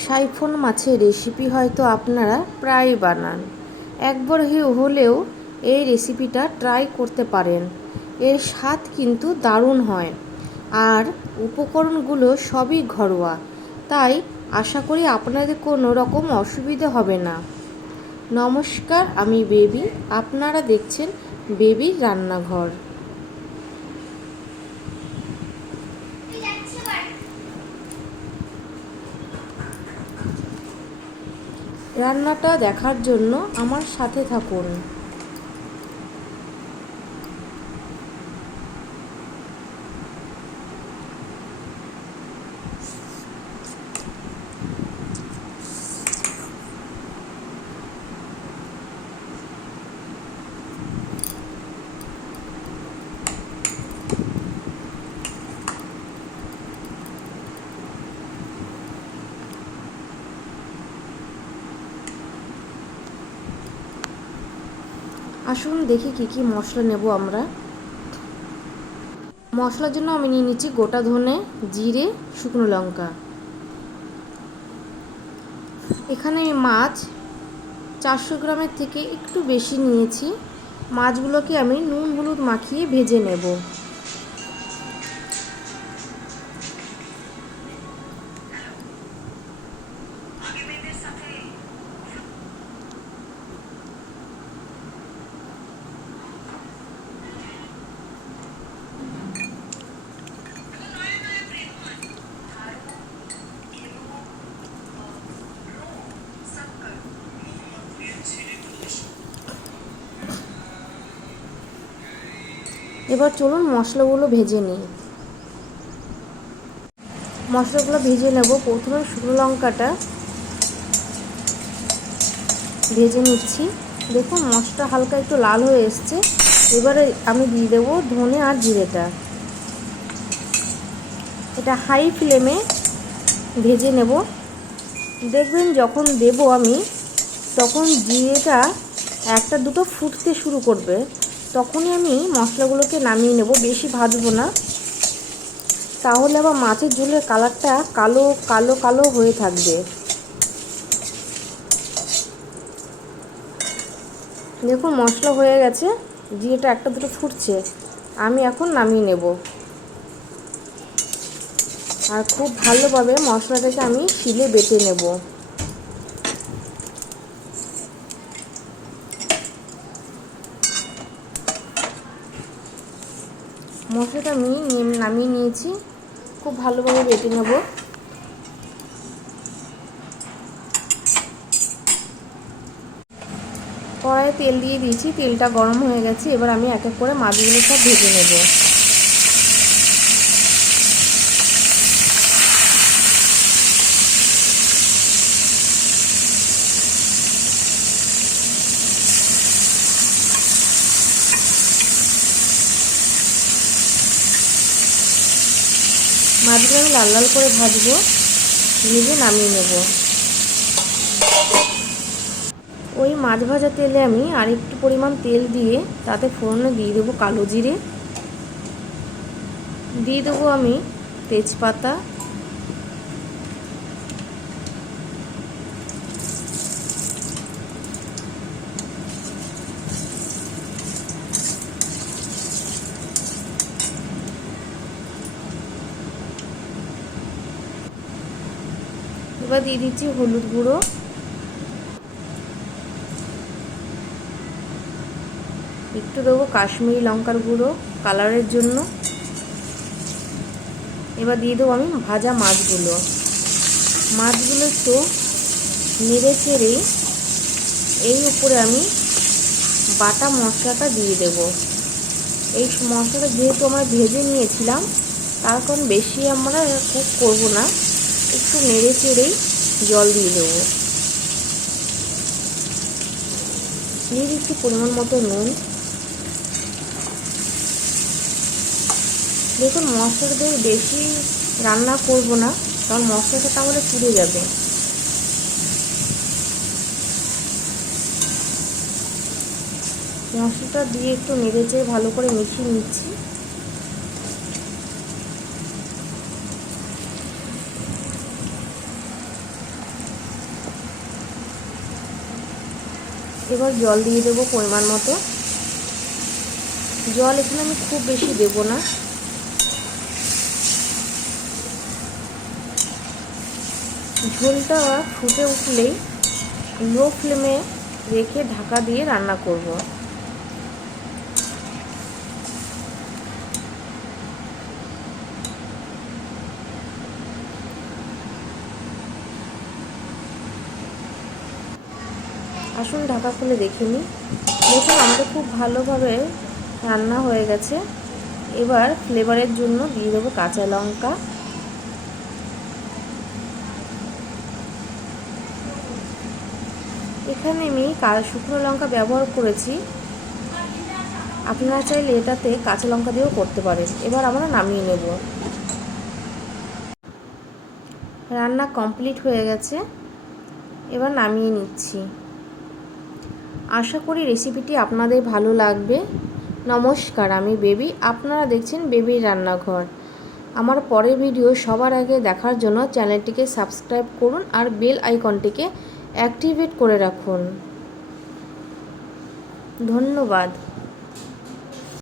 Siphon মাছের recipe হয়তো আপনারা প্রায়ই বানান। একবার হলেও এই রেসিপিটা ট্রাই করতে পারেন। এর স্বাদ কিন্তু দারুণ হয়, আর উপকরণগুলো সবই ঘরোয়া, তাই আশা করি আপনাদের কোনো রকম অসুবিধা হবে না। নমস্কার, আমি বেবি, আপনারা দেখছেন বেবির রান্নাঘর। রান্নাটা দেখার জন্য আমার সাথে থাকুন। আসুন দেখি কি কি মশলা নেব আমরা। মশলার জন্য আমি নিয়ে নিচ্ছি গোটা ধনে, জিরে, শুকনো লঙ্কা। এখানে আমি মাছ 400 গ্রামের থেকে একটু বেশি নিয়েছি। মাছগুলোকে আমি নুন হলুদ মাখিয়ে ভেজে নেব। এবার চলুন মশলাগুলো ভেজে নিই। মশলাগুলো ভেজে নেব। প্রথমে শুকনো লঙ্কাটা ভেজে নিচ্ছি। দেখুন মশলা হালকা একটু লাল হয়ে এসছে। এবারে আমি দিয়ে দেবো ধনে আর জিরেটা। এটা হাই ফ্লেমে ভেজে নেব। দেখবেন যখন দেব আমি, তখন জিরেটা একটা দুটো ফুটতে শুরু করবে, তখনই আমি মশলাগুলোকে নামিয়ে নেব। বেশি ভাজবো না, তাহলে আবার মাছের ঝোলের কালারটা কালো কালো কালো হয়ে থাকবে। দেখুন মশলা হয়ে গেছে, জিরেটা একটা দুটো ফুটছে, আমি এখন নামিয়ে নেব। আর খুব ভালোভাবে মশলাটাকে আমি শিলে বেটে নেব। মশলাটা আমি নামিয়ে নিয়েছি, খুব ভালোভাবে বেটে নেব। কড়াইয়ে তেল দিয়ে দিয়েছি, তেলটা গরম হয়ে গেছে। এবার আমি এক এক করে মাছগুলো সব ভেজে নেব। মাছগুলো আমি লাল লাল করে ভাজবো, ভেজে নামিয়ে নেব। ওই মাছ ভাজা তেলে আমি আরেকটু পরিমাণ তেল দিয়ে তাতে ফোড়নে দিয়ে দেবো কালো জিরে, দিয়ে দেবো আমি তেজপাতা, এবার দিয়ে দিচ্ছি হলুদ গুঁড়ো, একটু দেবো কাশ্মীরি লঙ্কার গুঁড়ো কালারের জন্য। এবার দিয়ে দেবো আমি ভাজা মাছগুলো। মাছগুলো একটু নেড়ে চেড়ে এই উপরে আমি বাটা মশলাটা দিয়ে দেব। এই মশলাটা যেহেতু আমরা ভেজে নিয়েছিলাম, তার কারণ বেশি আমরা কুক করবো না, একটু নেড়ে চেড়েই জল দিয়ে দেবো। দিয়ে দিচ্ছি পরিমাণ মতো নুন। দেখুন মশলাটা বেশি রান্না করব না, কারণ মশলাটা তাহলে পুড়ে যাবে। মশলাটা দিয়ে একটু নেড়ে চেড়ে ভালো করে মিশিয়ে নিচ্ছি। এবার জল দিয়ে দেবো পরিমাণ মতো। জল এখানে আমি খুব বেশি দেব না। ঝোলটা ফুটে উঠলেই লো ফ্লেমে রেখে ঢাকা দিয়ে রান্না করব। আসুন ঢাকা খুলে দেখে নিই। দেখুন আমাদের খুব ভালোভাবে রান্না হয়ে গেছে। এবার ফ্লেভারের জন্য দিয়ে দেবো কাঁচা লঙ্কা, এখানে আমি শুকনো লঙ্কা ব্যবহার করেছি, আপনারা চাইলে এটাতে কাঁচা লঙ্কা দিয়েও করতে পারেন। এবার আমরা নামিয়ে নেব। রান্না কমপ্লিট হয়ে গেছে, এবার নামিয়ে নিচ্ছি। আশা করি রেসিপিটি আপনাদের ভালো লাগবে। নমস্কার, আমি বেবি, আপনারা দেখছেন বেবির রান্নাঘর। আমার পরের ভিডিও সবার আগে দেখার জন্য চ্যানেলটিকে সাবস্ক্রাইব করুন আর বেল আইকনটিকে অ্যাক্টিভেট করে রাখুন। ধন্যবাদ।